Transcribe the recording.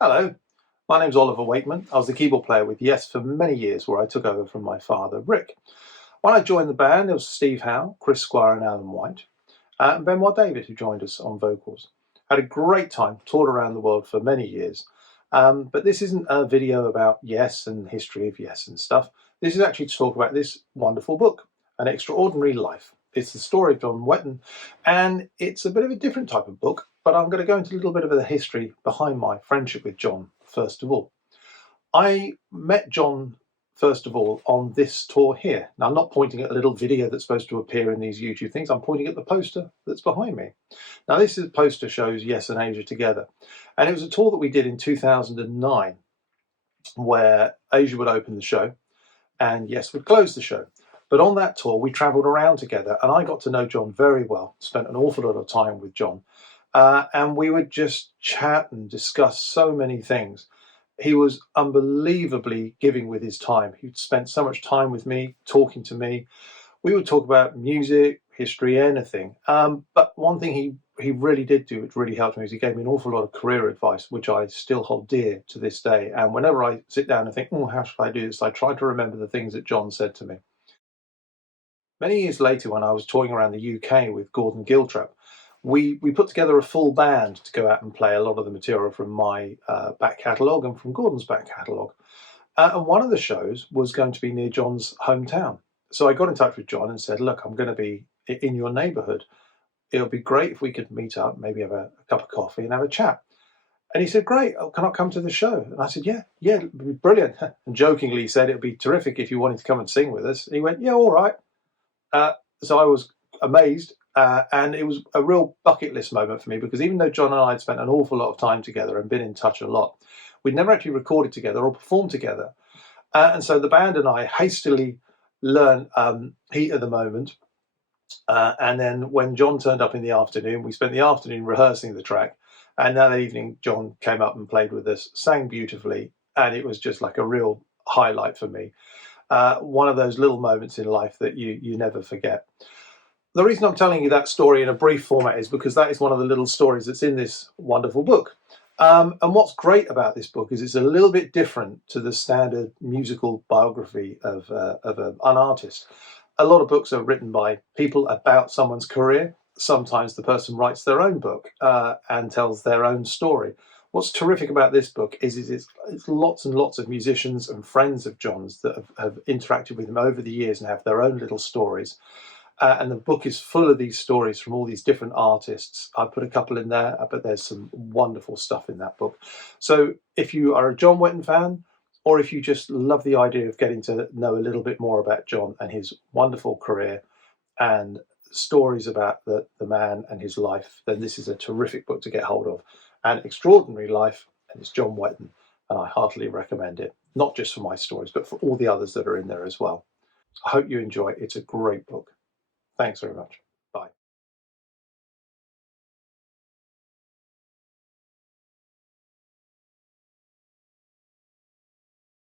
Hello, my name's Oliver Wakeman. I was the keyboard player with Yes for many years, where I took over from my father, Rick. When I joined the band, there was Steve Howe, Chris Squire and Alan White, and Benoit David, who joined us on vocals. Had a great time, toured around the world for many years. But this isn't a video about Yes and history of Yes and stuff. This is actually to talk about this wonderful book, An Extraordinary Life. It's the story of John Wetton, and it's a bit of a different type of book, but I'm going to go into a little bit of the history behind my friendship with John, first of all. I met John, first of all, on this tour here. Now, I'm not pointing at a little video that's supposed to appear in these YouTube things. I'm pointing at the poster that's behind me. Now, this poster shows Yes and Asia together. And it was a tour that we did in 2009, where Asia would open the show and Yes would close the show. But on that tour, we travelled around together, and I got to know John very well, spent an awful lot of time with John. And we would just chat and discuss so many things. He was unbelievably giving with his time. He'd spent so much time with me, talking to me. We would talk about music, history, anything. But one thing he really did do, which really helped me, is he gave me an awful lot of career advice, which I still hold dear to this day. And whenever I sit down and think, oh, how should I do this? I try to remember the things that John said to me. Many years later, when I was touring around the UK with Gordon Giltrap, we put together a full band to go out and play a lot of the material from my back catalogue and from Gordon's back catalogue. And one of the shows was going to be near John's hometown. So I got in touch with John and said, look, I'm going to be in your neighbourhood. It would be great if we could meet up, maybe have a cup of coffee and have a chat. And he said, great, can I come to the show? And I said, yeah, it'd be brilliant. And jokingly he said, it'd be terrific if you wanted to come and sing with us. And he went, yeah, all right. So I was amazed, and it was a real bucket list moment for me, because even though John and I had spent an awful lot of time together and been in touch a lot, we'd never actually recorded together or performed together. And so the band and I hastily learned Heat of the Moment. And then when John turned up in the afternoon, we spent the afternoon rehearsing the track. And that evening, John came up and played with us, sang beautifully, and it was just like a real highlight for me. One of those little moments in life that you never forget. The reason I'm telling you that story in a brief format is because that is one of the little stories that's in this wonderful book. And what's great about this book is it's a little bit different to the standard musical biography of an artist. A lot of books are written by people about someone's career. Sometimes the person writes their own book and tells their own story. What's terrific about this book is it's lots and lots of musicians and friends of John's that have interacted with him over the years and have their own little stories. And the book is full of these stories from all these different artists. I put a couple in there, but there's some wonderful stuff in that book. So if you are a John Wetton fan, or if you just love the idea of getting to know a little bit more about John and his wonderful career and stories about the man and his life, then this is a terrific book to get hold of. An Extraordinary Life, and it's John Wetton, and I heartily recommend it, not just for my stories, but for all the others that are in there as well. I hope you enjoy it. It's a great book. Thanks very much.